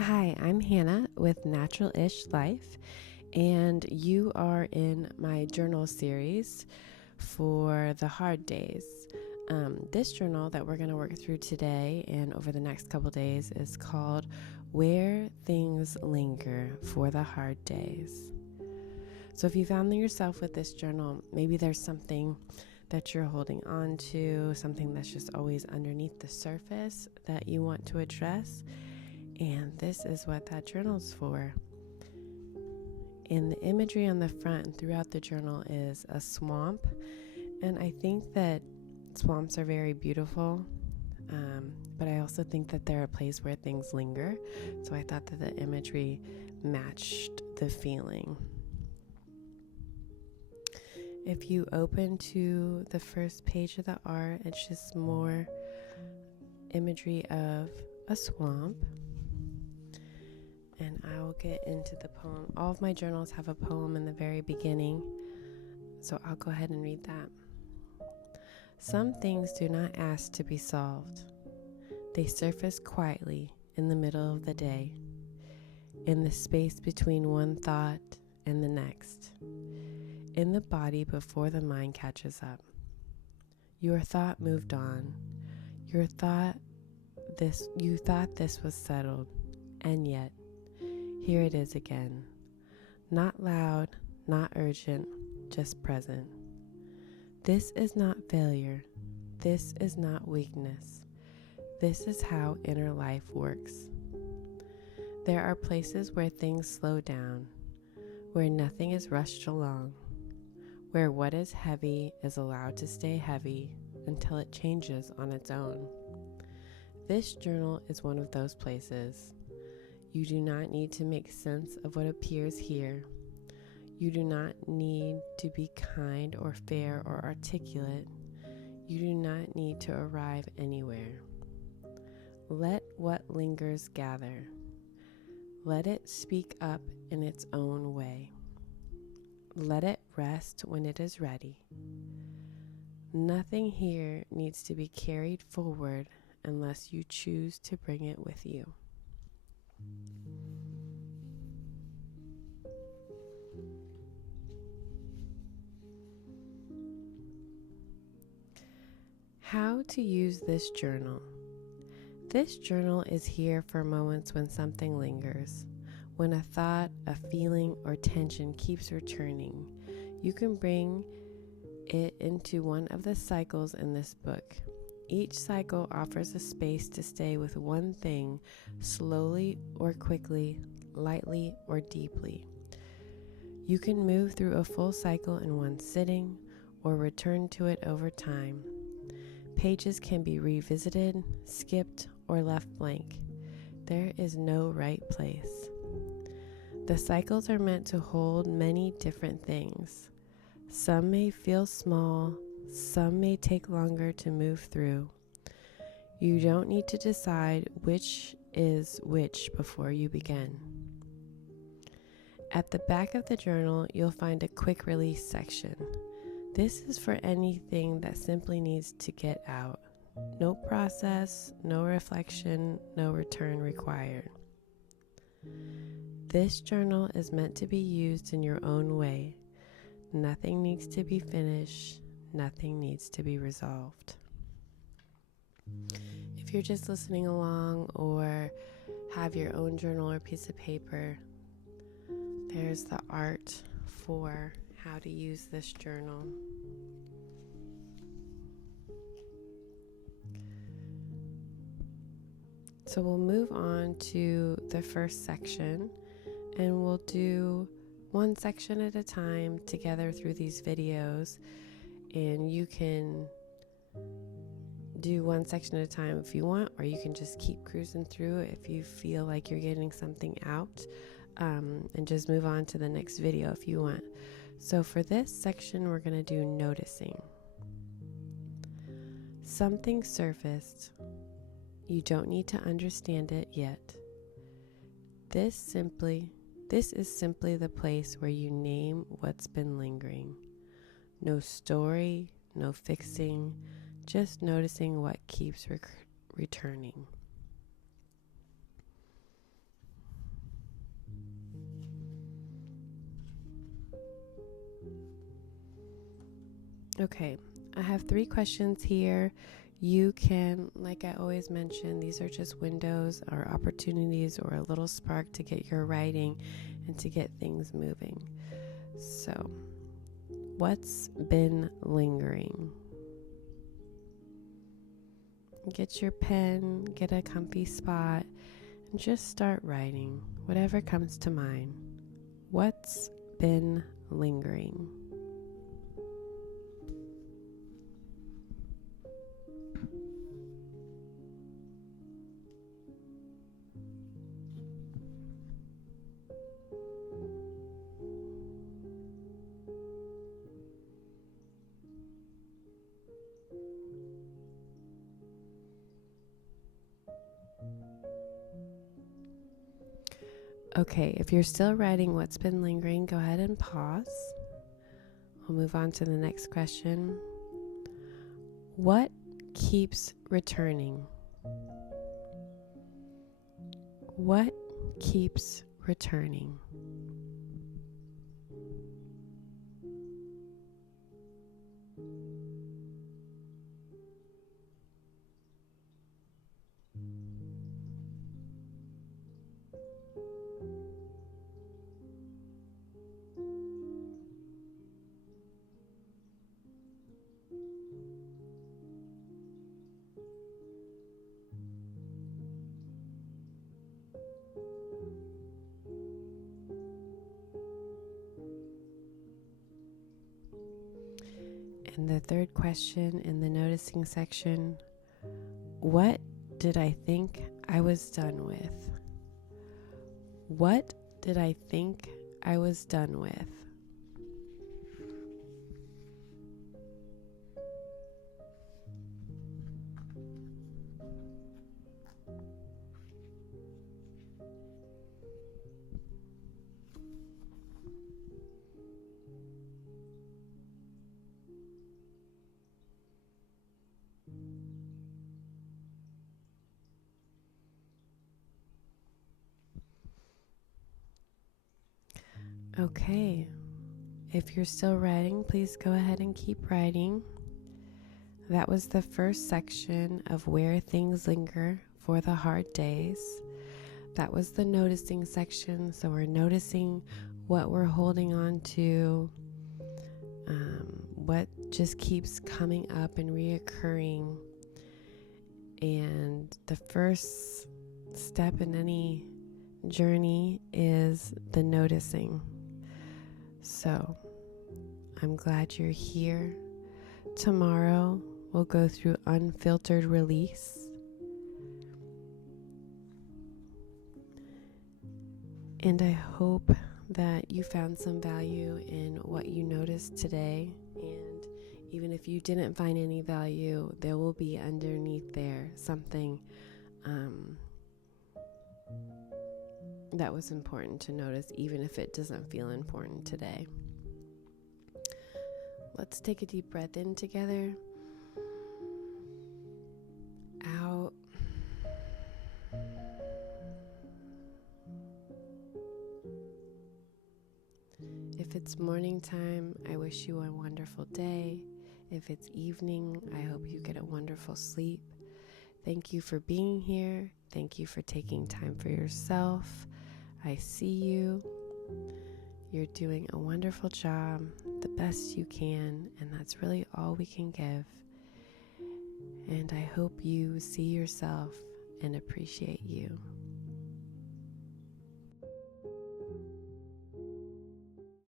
Hi, I'm Hannah with Natural-ish Life, and you are in my journal series for the hard days. This journal that we're going to work through today and over the next couple days is called Where Things Linger for the Hard Days. So if you found yourself with this journal, maybe there's something that you're holding on to, something that's just always underneath the surface that you want to address. And this is what that journal's for. And the imagery on the front and throughout the journal is a swamp. And I think that swamps are very beautiful, but I also think that they're a place where things linger. So I thought that the imagery matched the feeling. If you open to the first page of the art, it's just more imagery of a swamp. And I will get into the poem. All of my journals have a poem in the very beginning, so I'll go ahead and read that. Some things do not ask to be solved. They surface quietly in the middle of the day, in the space between one thought and the next, in the body before the mind catches up. Your thought moved on. You thought this was settled, and yet here it is again. Not loud, not urgent, just present. This is not failure. This is not weakness. This is how inner life works. There are places where things slow down, where nothing is rushed along, where what is heavy is allowed to stay heavy until it changes on its own. This journal is one of those places. You do not need to make sense of what appears here. You do not need to be kind or fair or articulate. You do not need to arrive anywhere. Let what lingers gather. Let it speak up in its own way. Let it rest when it is ready. Nothing here needs to be carried forward unless you choose to bring it with you. How to use this journal. This journal is here for moments when something lingers, when a thought, a feeling, or tension keeps returning. You can bring it into one of the cycles in this book. Each cycle offers a space to stay with one thing, slowly or quickly, lightly or deeply. You can move through a full cycle in one sitting or return to it over time. Pages can be revisited, skipped, or left blank. There is no right place. The cycles are meant to hold many different things. Some may feel small, some may take longer to move through. You don't need to decide which is which before you begin. At the back of the journal, you'll find a quick release section. This is for anything that simply needs to get out. No process, no reflection, no return required. This journal is meant to be used in your own way. Nothing needs to be finished. Nothing needs to be resolved. If you're just listening along or have your own journal or piece of paper, there's the art for how to use this journal. So we'll move on to the first section, and we'll do one section at a time together through these videos. And you can do one section at a time if you want, or you can just keep cruising through it if you feel like you're getting something out, and just move on to the next video if you want. So for this section, we're going to do noticing. Something surfaced. You don't need to understand it yet. This is simply the place where you name what's been lingering. No story, no fixing, just noticing what keeps returning. Okay, I have 3 questions here. You can, like I always mention, these are just windows or opportunities or a little spark to get your writing and to get things moving. So, what's been lingering? Get your pen, get a comfy spot, and just start writing whatever comes to mind. What's been lingering? Okay, if you're still writing what's been lingering, go ahead and pause. We'll move on to the next question. What keeps returning? What keeps returning? And the third question in the noticing section, what did I think I was done with? What did I think I was done with? Okay, if you're still writing, please go ahead and keep writing. That was the first section of Where Things Linger for the Hard Days. That was the noticing section, so we're noticing what we're holding on to, what just keeps coming up and reoccurring. And the first step in any journey is the noticing. So I'm glad you're here. Tomorrow we'll go through unfiltered release. And I hope that you found some value in what you noticed today. And even if you didn't find any value, there will be underneath there something that was important to notice, even if it doesn't feel important today. Let's take a deep breath in together. Out. If it's morning time, I wish you a wonderful day. If it's evening, I hope you get a wonderful sleep. Thank you for being here. Thank you for taking time for yourself. I see you. You're doing a wonderful job, the best you can, and that's really all we can give. And I hope you see yourself and appreciate you.